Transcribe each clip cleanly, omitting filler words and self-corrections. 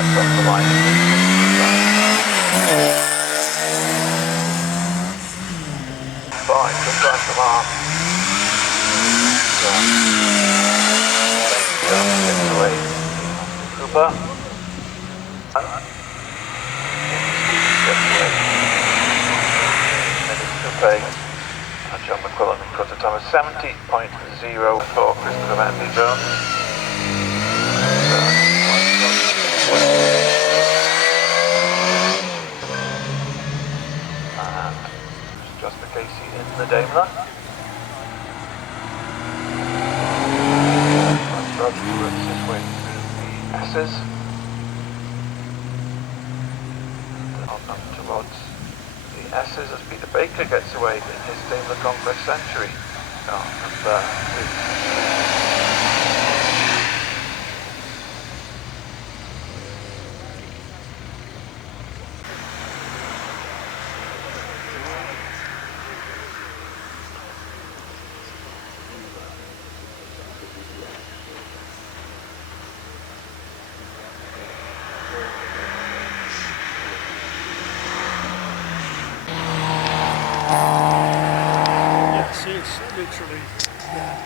gets off the line. Fine, just right from arm. Gets away. Cooper. Gets away. Then it's Coupe. And John McQuillan got a time of 70.0 for Prescott of Andy Jones. And just for Casey in the Daimler. Rod works his way through the S's. And on towards the S's as Peter Baker gets away in his Daimler Conquest Century. Number 6. It's literally, yeah.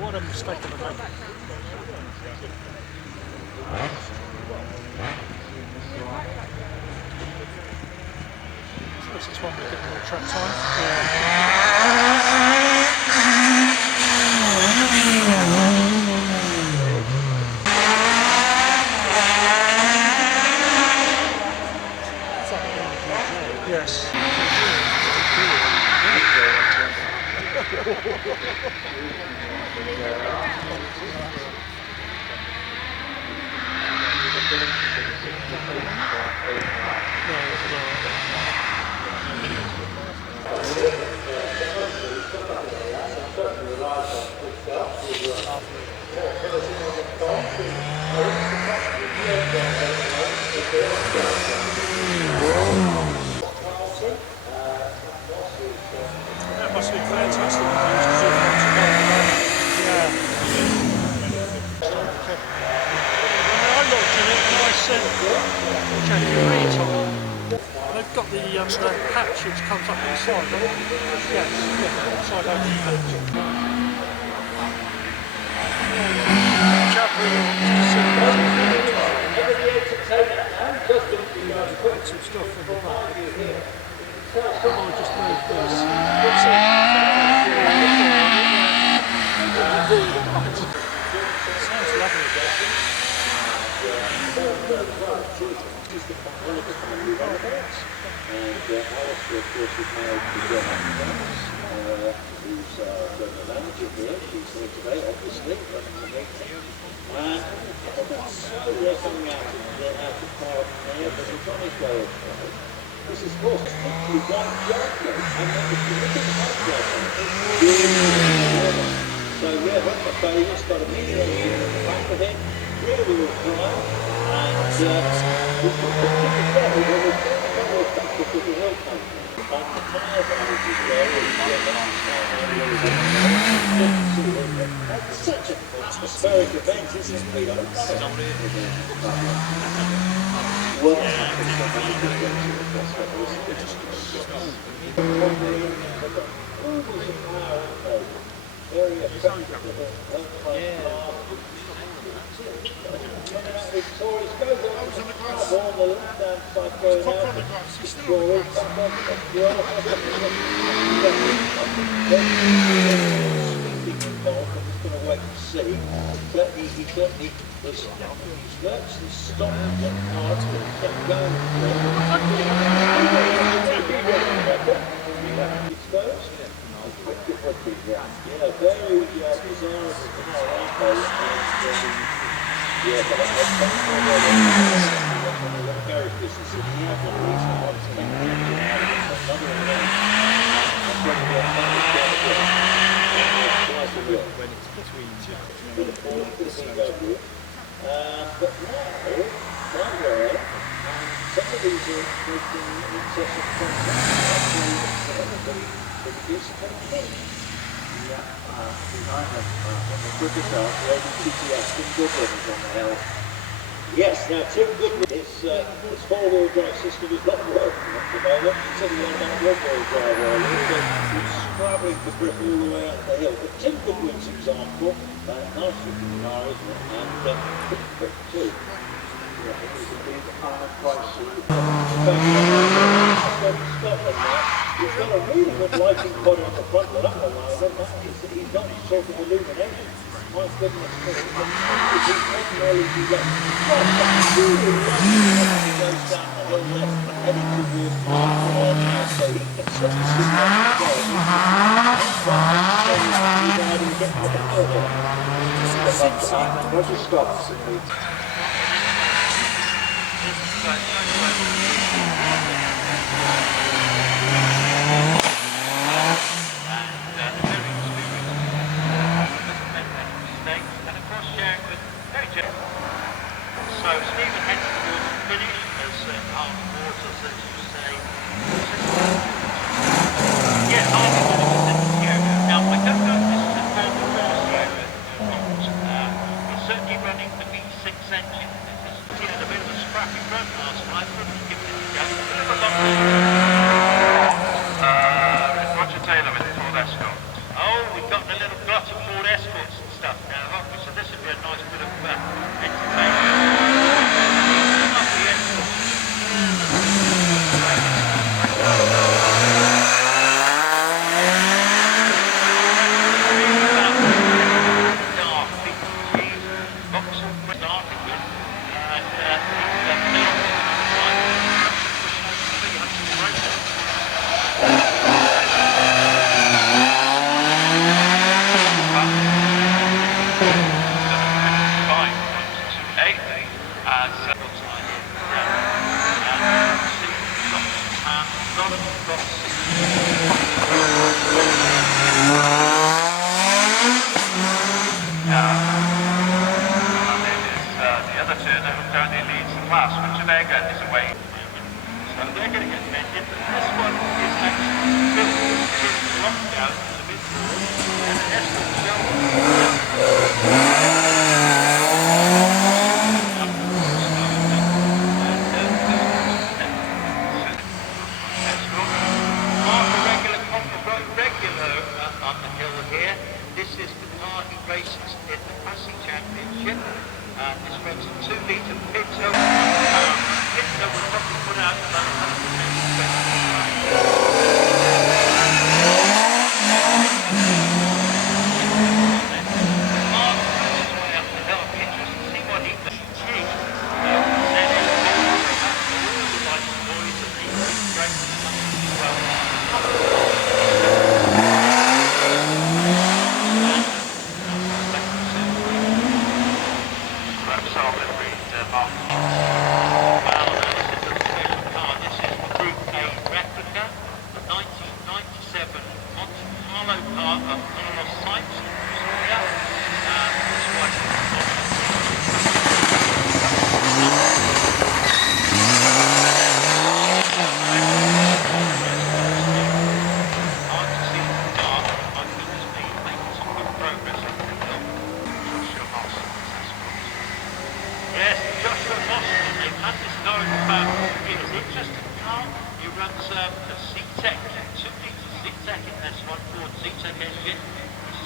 What a mistake of a make. So this is one we get more track time. Yes. That must be fantastic. They've got the hatch which comes up on the side, don't they? Yes, side hatch. Put some stuff in the back. I'll just move this. Sounds lovely. And Alistair, of course, is married to Gemma, who's the manager here. She's here today, obviously, running the meeting. And I think it's so coming out of part there, but it's on his way of play. This is, of course, strictly one judgment, and then if you look at the one judgment, so yeah, when the Bailey's got a million in the back of him, really will drive, and we can put it together when we're back to the world country. And the tyre damage is there, it's such an atmospheric event, isn't it, Peter? well, I think so many good games in the Prescott very attractive little Victorious goes over the club on the left-hand side going out. Victorious back on the involved. I'm just going to wait and see. He certainly was virtually stopped and got hard, but he kept going for it. Exposed. Yeah, very desirable tomorrow. Yeah, but garage business in the other reason I was thinking another event. When it's between two. But now, some of these are making in excess of 20 yeah, behind them, the quicker car, the TTS, Tim Goodwin is on the hill. Yes, now Tim Goodwin, his four-wheel drive system is not working at the moment. He said he went about one-wheel drive earlier, so he's scrabbling for grip all the way up the hill. But Tim Goodwin's example, nice looking car, isn't it? And pretty quick too. Yeah, he's a big price Scotland now. He's got a really good lighting body on the front, but that one, he's got sort of illumination. My goodness me, he's not really left. Really he goes down the hill there, heading towards the now, so he can certainly see where he's going. Roger stops and leads. So Stephen heads towards the finish as half quarters, as you say. Yeah, half quarters in the area. Now, I don't know if this is a formal course area or not. He's certainly running the V6 engine. He had a bit of a scrappy run last night, but he's given it a go. A bit of a long Roger Taylor with the Ford Escort. Oh, we've got a little glut of Ford Escorts and stuff now, haven't we? So this would be a nice bit of entertainment.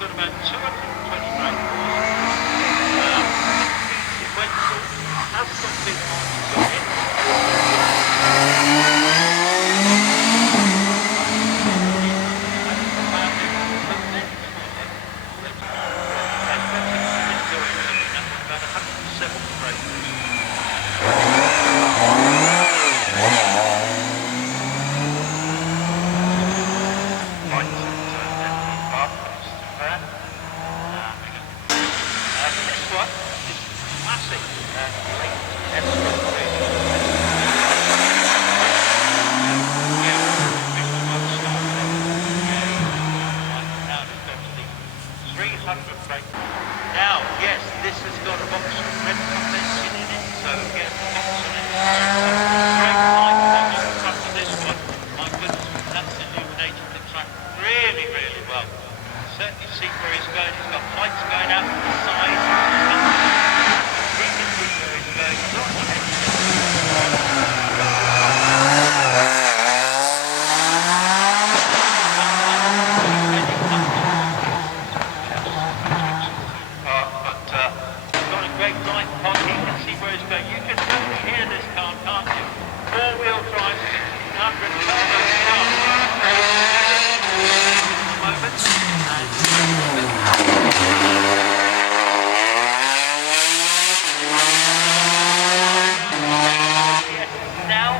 got about 220 brake force. Sequential, has got big margins on it. About 107 brake this one is classic. Now, yes, this has got a box of red convention in it, so again, box on it. Great light on the front of this one. My goodness, that's illuminating the track really, really well. Certainly see where he's going. He's got lights going out to the side. He can see where he's going. He's on the edge. He's got a great light pod. He can see where he's going. You can certainly hear this car, can't you? Four-wheel drive, 1,500 turbo car. Now,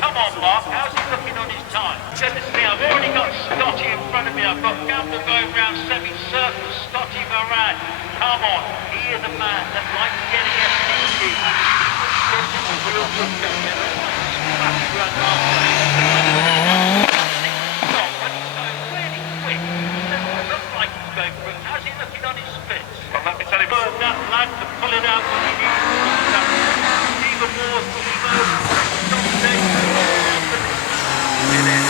come on, Mark, how's he looking on his time? Goodness me, I've already got Scotty in front of me. I've got Gamble going round semi-circle. Scotty Moran, come on, he is a man that likes getting SDG. How's he looking on his splits? Well, let me tell you. That lad to pull it out when he needs to. Stephen Moore's Evo, top day.